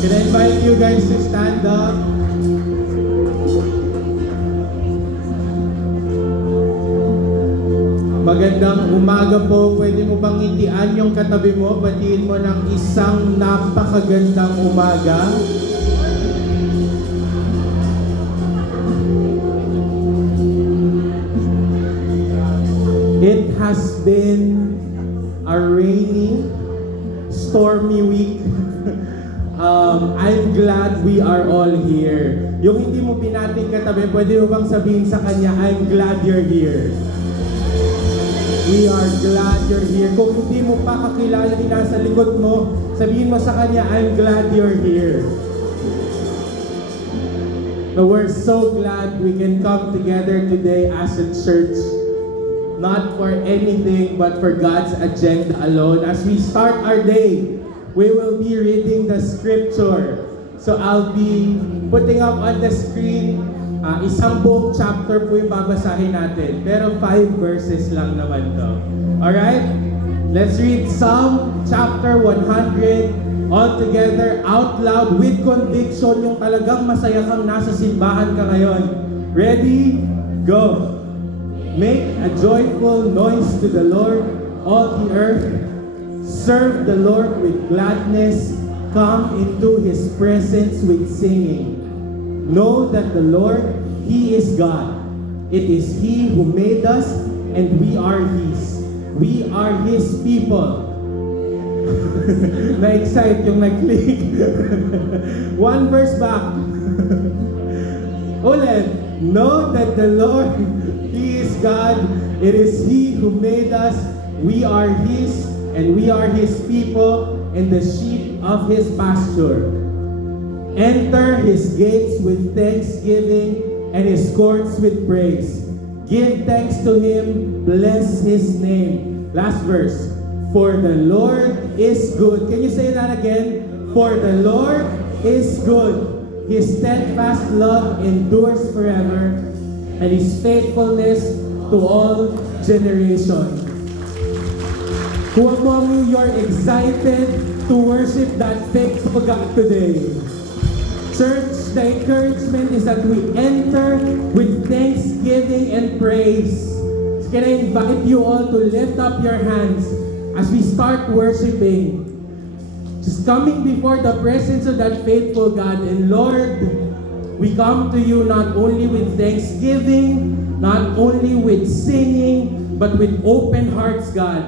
Can I invite you guys to stand up? Magandang umaga po. Pwede mo bang ngitian yung katabi mo? Batiin mo ng isang napakagandang umaga. It has been a rainy, stormy week. I'm glad we are all here. Yung hindi mo pinating katabi, pwede mo bang sabihin sa kanya, I'm glad you're here. We are glad you're here. Kung hindi mo pa kakilala yung nasa likod mo, sabihin mo sa kanya, I'm glad you're here. So we're so glad we can come together today as a church. Not for anything, but for God's agenda alone. As we start our day, we will be reading the scripture. So I'll be putting up on the screen isang buong chapter po yung babasahin natin. Pero 5 verses lang naman to. Alright? Let's read Psalm chapter 100 all together, out loud, with conviction, yung talagang masaya kang nasa simbahan ka ngayon. Ready? Go! Make a joyful noise to the Lord, all the earth. Serve the Lord with gladness. Come into His presence with singing. Know that the Lord, He is God. It is He who made us, and we are His. We are His people. Na-excite yung nag-click. One verse back. Ulit. Know that the Lord, He is God. It is He who made us. We are His, and we are His people, and the sheep of His pasture. Enter His gates with thanksgiving, and His courts with praise. Give thanks to Him, bless His name. Last verse. For the Lord is good. Can you say that again? For the Lord is good. His steadfast love endures forever, and His faithfulness to all generations. Who among you are excited to worship that faithful God today? Church, the encouragement is that we enter with thanksgiving and praise. So can I invite you all to lift up your hands as we start worshiping? Just coming before the presence of that faithful God. And Lord, we come to you not only with thanksgiving, not only with singing, but with open hearts, God.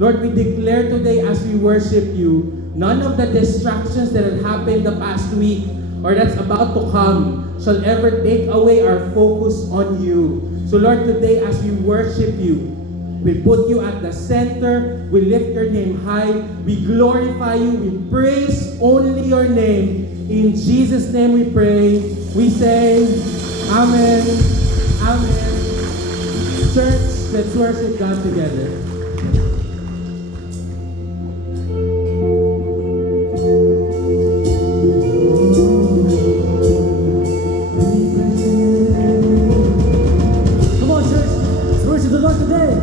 Lord, we declare today as we worship you, none of the distractions that have happened the past week or that's about to come shall ever take away our focus on you. So Lord, today as we worship you, we put you at the center. We lift your name high. We glorify you. We praise only your name. In Jesus' name we pray. We say, Amen. Amen. Church, let's worship God together. Come on, church. Let's worship the Lord today.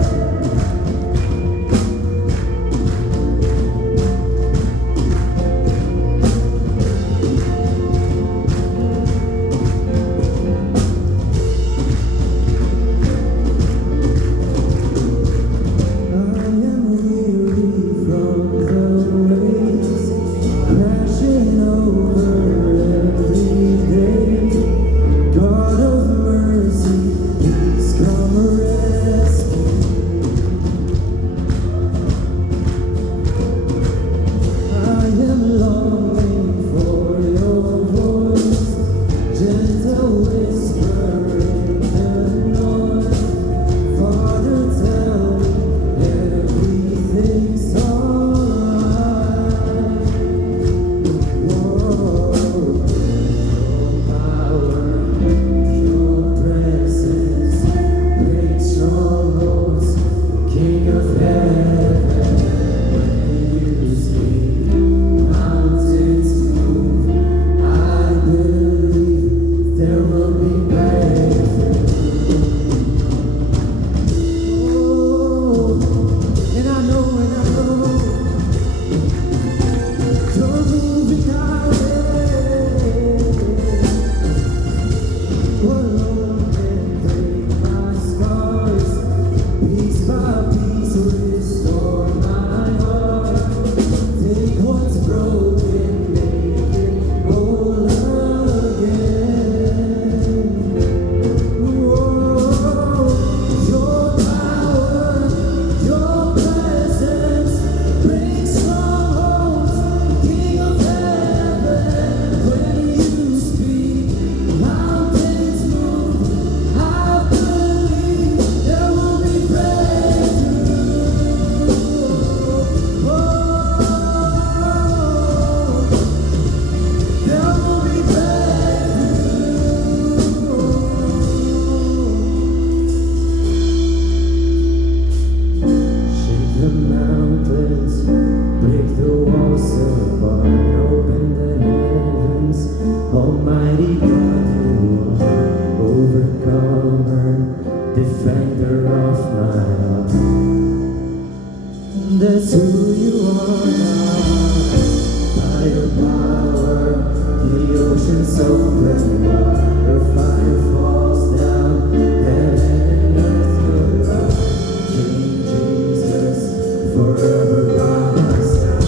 your power, the oceans open wide, your fire falls down, heaven and earth collide. King Jesus, forever by my side.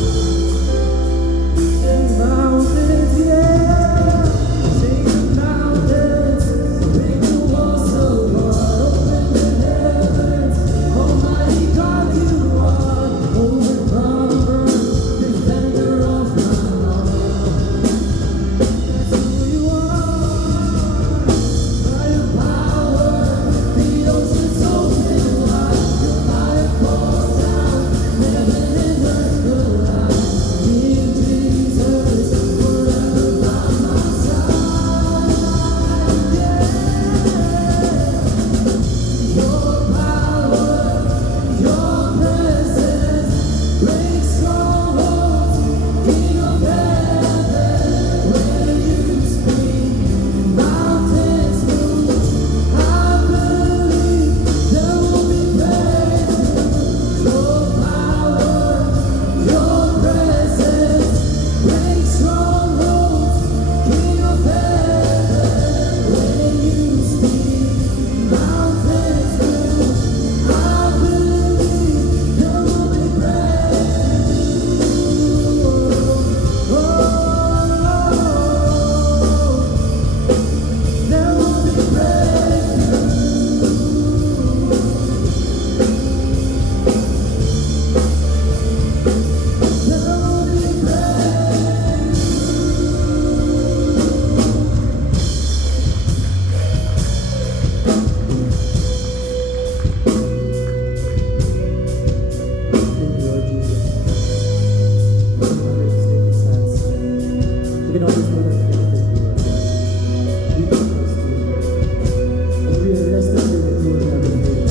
Mountains, yeah, shake the mountains, break the walls apart, open the heavens. Almighty God, you are overcomer, defender of my heart. That's who you are. By your power, the oceans open wide. Your fire falls down, heaven and earth collide. King Jesus, forever by my side. Yeah. Your power, your presence breaks strongholds. King of heaven, when you speak, mountains move. I believe there will be breakthrough. Your power, your presence breaks strongholds. King of heaven, when you speak, mountains move. I believe there will be breakthrough. Oh, there will be breakthrough. There will be Thank you, Lord Jesus. You can always go to faith in you, Lord God. We trust you. As we rest in you, that you will never fail.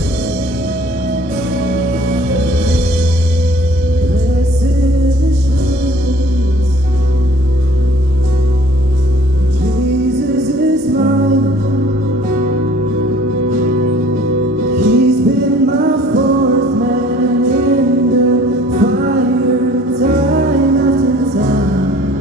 Blessed assurance, Jesus is mine. He's been my fourth man in the fire, time after time.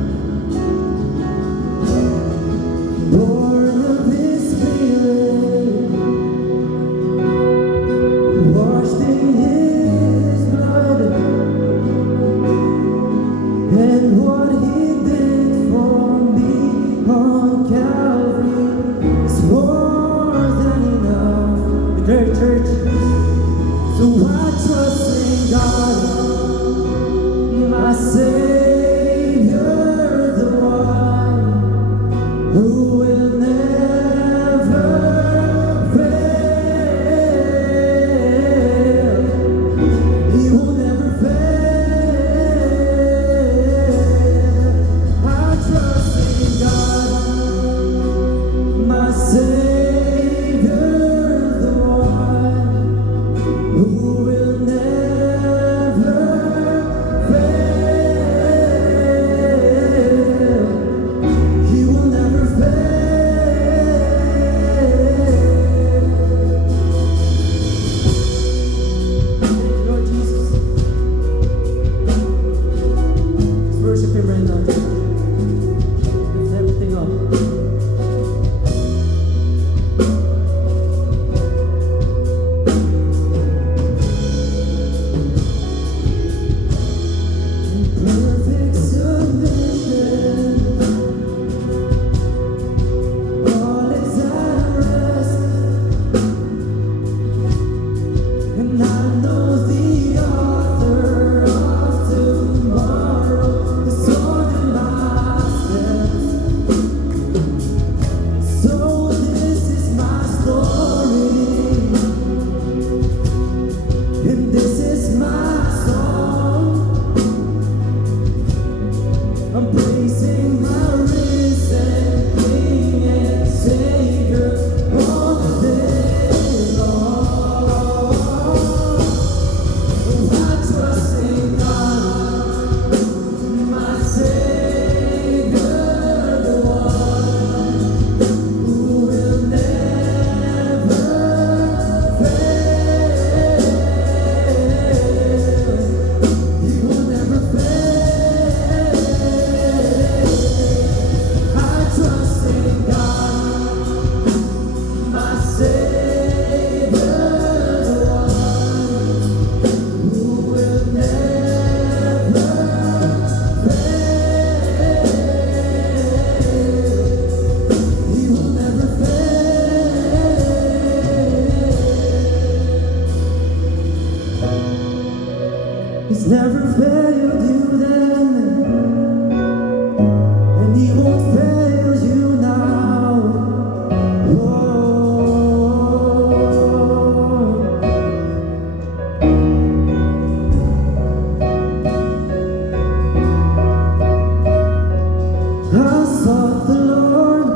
I sought the Lord,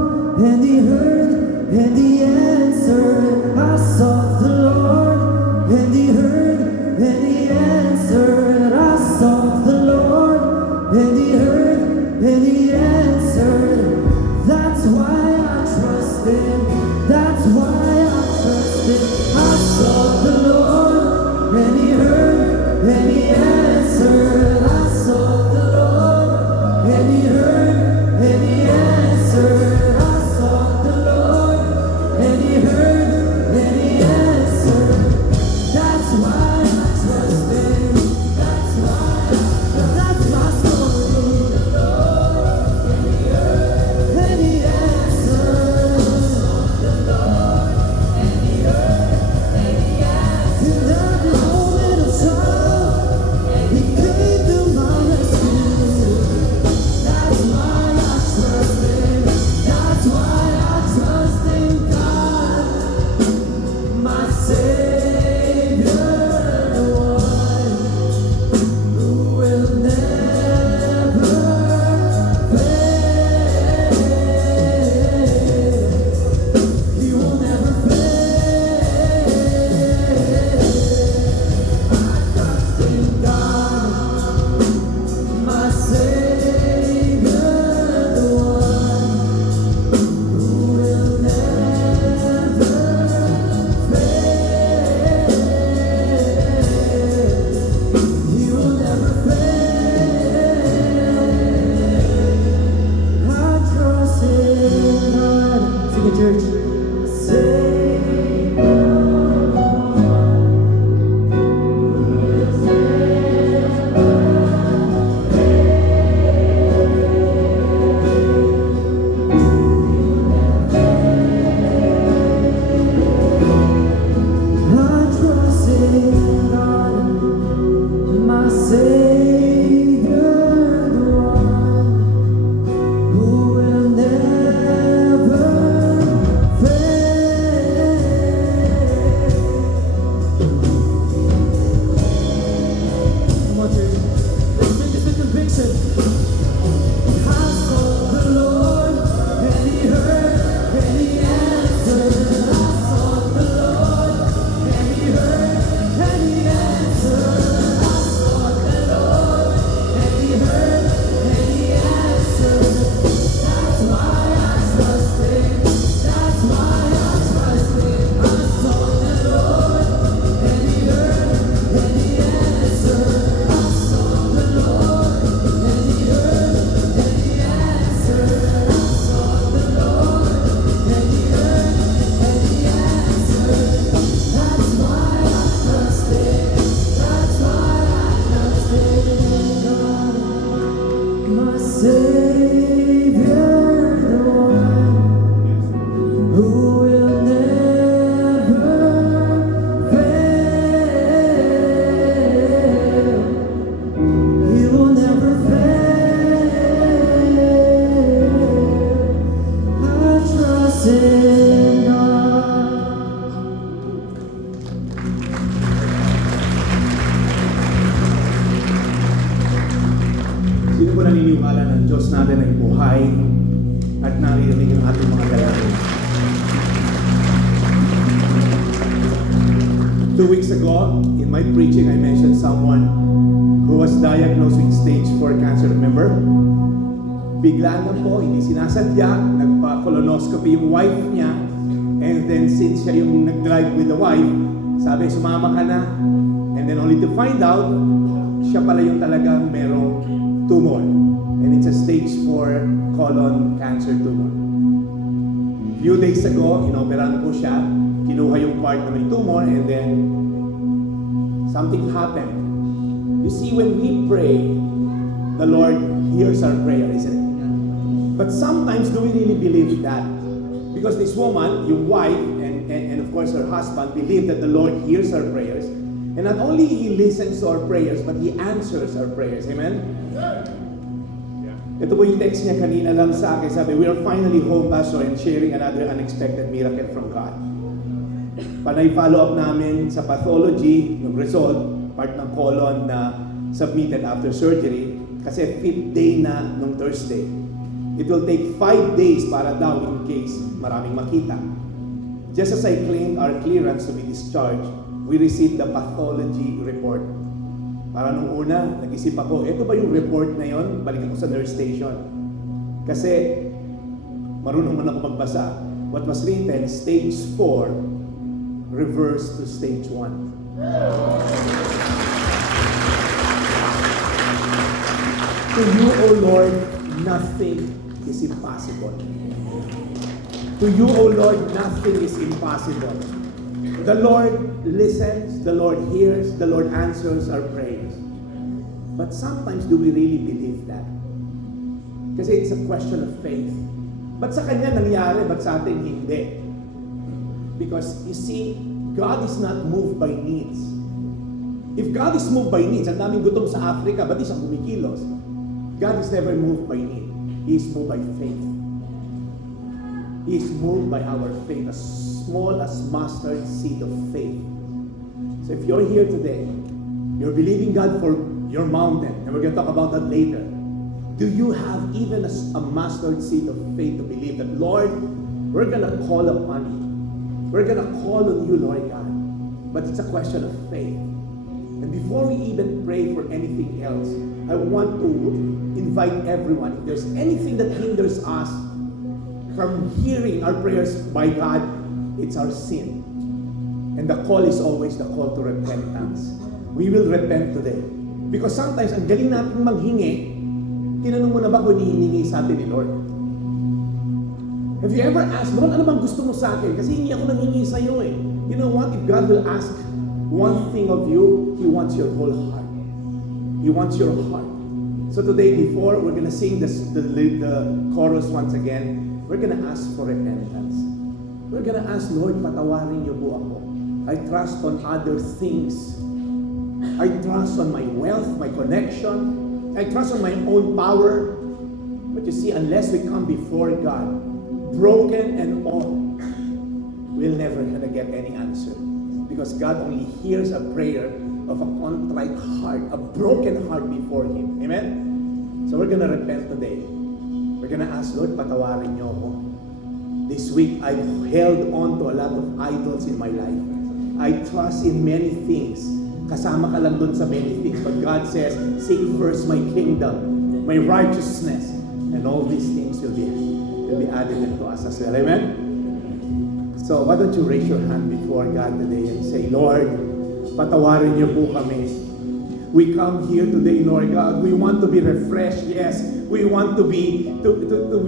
and He heard, and He answered. I sought the Lord, and He heard, and He answered. I sought the Lord, and He heard, and He answered. That's why I trust Him. That's why I trust Him. I sought the Lord, and He heard, and He answered. I sought the Lord, and He heard, and He answered. I sought the Lord, and He heard, and He answered. That's why I trust Him. That's why. That's my story. The Lord, and He heard, and He answered. I sought the Lord, and He heard, and He answered. In every moment of trial, He came to my rescue. That's why I trust Him. That's why I trust in God, my Savior, the one who will never fail. He will never fail. I trust in God, my Savior, the one who will never fail. He will never fail. I trust in God. Sing it, church. Savior. I trust in God, my Savior, the one who will never fail. Come on, church. Let's make this with conviction. I sought the Lord, and He heard, and He answered. I sought the Lord, and He heard, and He answered. I sought the Lord, and He heard, and He answered. That's why I trust Him. That's why I trust Him. I sought the Lord, and He heard, and He answered. I sought the Lord, and He heard, and He answered. I sought the Lord, and He heard, and He answered. That's why I trust Him. That's why I trust in God, my Savior, the one who will never fail. He will never fail. I trust in God. Sino po naniniwala ng Diyos natin ay buhay at naririnig ang ating mga dalangin? 2 weeks ago, in my preaching, I mentioned someone who was diagnosed with stage 4 cancer. Remember? Bigla na po, hindi sinasadya, nagpa-colonoscopy yung wife niya, and then since siya yung nag-drive with the wife, sabi, sumama ka na, and then only to find out, siya pala yung talagang merong tumor. And it's a stage 4 colon cancer tumor. Few days ago, inoperan po siya, kinuha yung part na may tumor, and then something happened. You see, when we pray, the Lord hears our prayer, isn't it? But sometimes, do we really believe that? Because this woman, yung wife, and of course her husband, believe that the Lord hears our prayers. And not only He listens to our prayers, but He answers our prayers. Amen? Ito po yung text niya kanina lang sa akin. Sabi, we are finally home, Pastor, and sharing another unexpected miracle from God. Panay follow-up namin sa pathology, yung result, part ng colon na submitted after surgery, kasi 5th day na nung Thursday. It will take 5 days para daw in case maraming makita. Just as I claimed our clearance to be discharged, we received the pathology report. Para nung una, nag-isip ako, ito ba yung report na yon? Balik ako sa nurse station. Kasi, marunong man ako magbasa. What was written, stage 4, reverse to stage 1. To you, O Lord, nothing is impossible. To you, O Lord, nothing is impossible. The Lord listens, the Lord hears, the Lord answers our prayers. But sometimes, do we really believe that? Kasi it's a question of faith. Ba't sa Kanya nangyari, ba't sa atin hindi? Because, you see, God is not moved by needs. If God is moved by needs, ang daming gutom sa Africa, ba't di siya kumikilos? God is never moved by need. He is moved by faith. He is moved by our faith, as small as mustard seed of faith. So if you're here today, you're believing God for your mountain, and we're going to talk about that later. Do you have even a mustard seed of faith to believe that, Lord, we're going to call upon you. We're going to call on you, Lord God. But it's a question of faith. And before we even pray for anything else, I want to invite everyone, if there's anything that hinders us from hearing our prayers by God, it's our sin. And the call is always the call to repentance. We will repent today. Because sometimes, ang galing natin manghingi, tinanong mo na ba kung hinihingi sa atin ni Lord? Have you ever asked, Lord, ano bang gusto mo sa akin? Kasi hindi ako nanghingi sa iyo eh. You know what? If God will ask one thing of you, He wants your whole heart. He wants your heart. So today, before we're going to sing the chorus once again, we're going to ask for repentance. We're going to ask, Lord, patawarin niyo po ako. I trust on other things. I trust on my wealth, my connection. I trust on my own power. But you see, unless we come before God, broken and all, we'll never gonna get any answer. Because God only hears a prayer of a contrite heart, a broken heart before Him. Amen? So we're gonna repent today. We're gonna ask, Lord, patawarin niyo ako. This week, I've held on to a lot of idols in my life. I trust in many things. Kasama ka lang dun sa many things. But God says, seek first my kingdom, my righteousness, and all these things will be added unto us as well. Amen? So, why don't you raise your hand before God today and say, Lord, patawarin niyo po kami. We come here today, Lord God. We want to be refreshed, yes. We want to we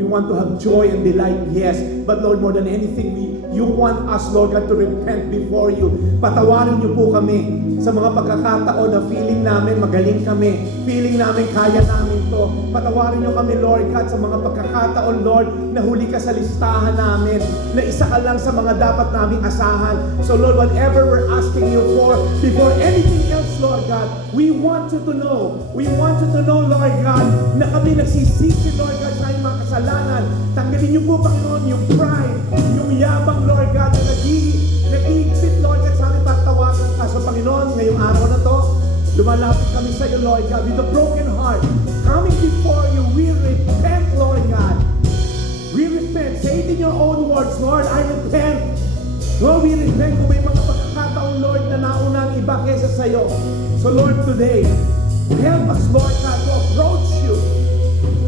want to have joy and delight, yes. But Lord, more than anything, you want us, Lord God, to repent before you. Patawarin niyo po kami sa mga pagkakataon na feeling namin magaling kami. Feeling namin kaya namin to. Patawarin niyo kami, Lord God, sa mga pagkakataon, Lord, na huli ka sa listahan namin. Na isa ka lang sa mga dapat naming asahan. So Lord, whatever we're asking you for, before anything else, Lord God, we want you to know. We want you to know, Lord God, na kami nagsisisi, Lord God, sa aming mga kasalanan. Tanggalin niyo po, Panginoon, yung pride, yung yabang, Lord God, na nag-iigpit, Lord God, sa aming pagtawagan ka. So, Panginoon, ngayong araw na to, lumalapit kami sa iyo, Lord God, with a broken heart. Coming before you, we repent, Lord God. We repent. Say it in your own words, Lord, I repent. Lord, we repent kung may mga pagkakataon, Lord, na naunang iba kesa sa iyo. So, Lord, today, help us, Lord God, to approach you.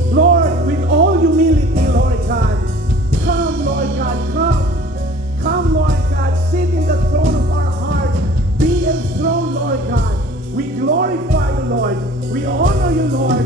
Lord, with all humility, Lord God. Come, Lord God, come. Come, Lord God, sit in the throne of our hearts. Be enthroned, Lord God. We glorify you, Lord. We honor you, Lord.